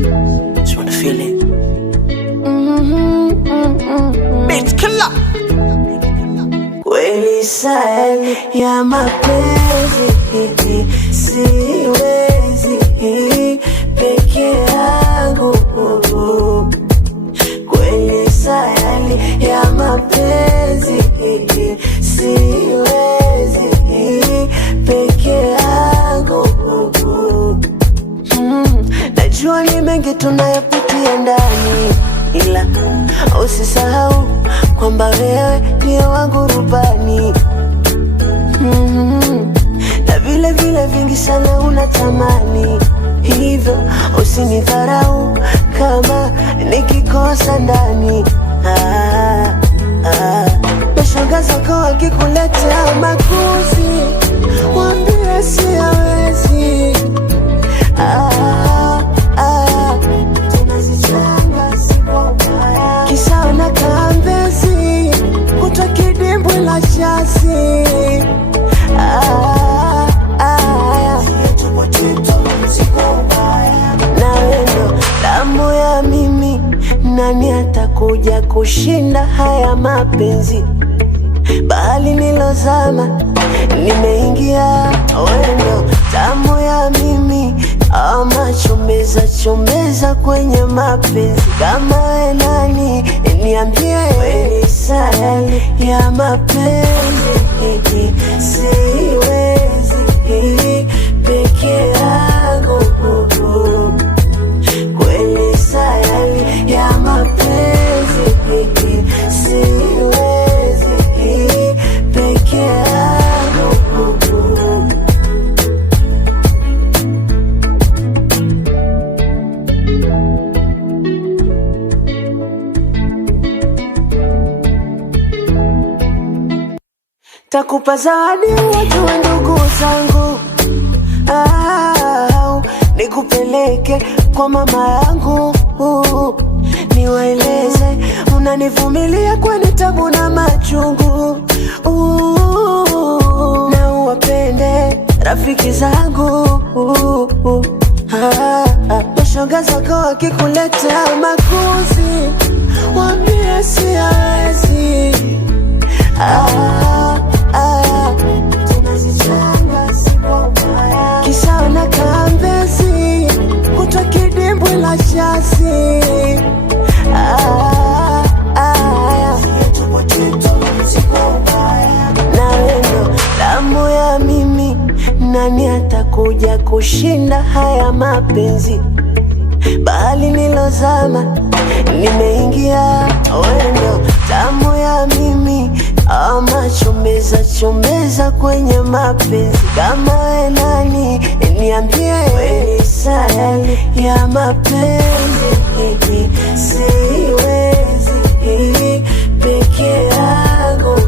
Just wanna feel it. Beat killer. Kweli sayari ya mapenzi siwezi peke yangu. Kweli sayari ya mapenzi siwezi peke yangu. Najua ni mengi tunayopitia ndani, ila usisahau kwamba wewe ndio wangu rubani. Na vile vile vingi sana unatamani, hivyo usinidharau kama nikikosa ndani. Mashangaza kwa wakikuletea makuzi, waambie siyawezi. Tunazichanga sipo mbaya, kisa unakaa Mbezi kutwa kidimbwi la chasi. Na wendo damu ya mimi, nani atakuja kushinda haya mapenzi? Bahali nilozama nimeingia, wendo damu ya mimi, ama chomeza kwenye mapenzi. Kama we nani niambie, kweli sayari ya mapenzi siwezi peke yangu. Kweli sayari ya mapenzi siwezi peke yangu. Takupa zawadi watu wa ndugu zangu, nikupeleke kwa mama yangu, niwaeleze unanivumilia kwani tabu na machungu. Na uwapende rafiki zangu. Mashangaza kwa wakikuletea makuzi, waambie siyawezi. Tunazichanga sipo mbaya, kisa unakaa Mbezi kutwa kidimbwi la chasi. Na wendo damu ya mimi, nani atakuja kushinda haya mapenzi? Bahali nilozama nimeingia, wendo damu ya mimi, ama chomeza kwenye mapenzi. Kama we nani niambie, kweli sayari ya mapenzi siwezi peke yangu.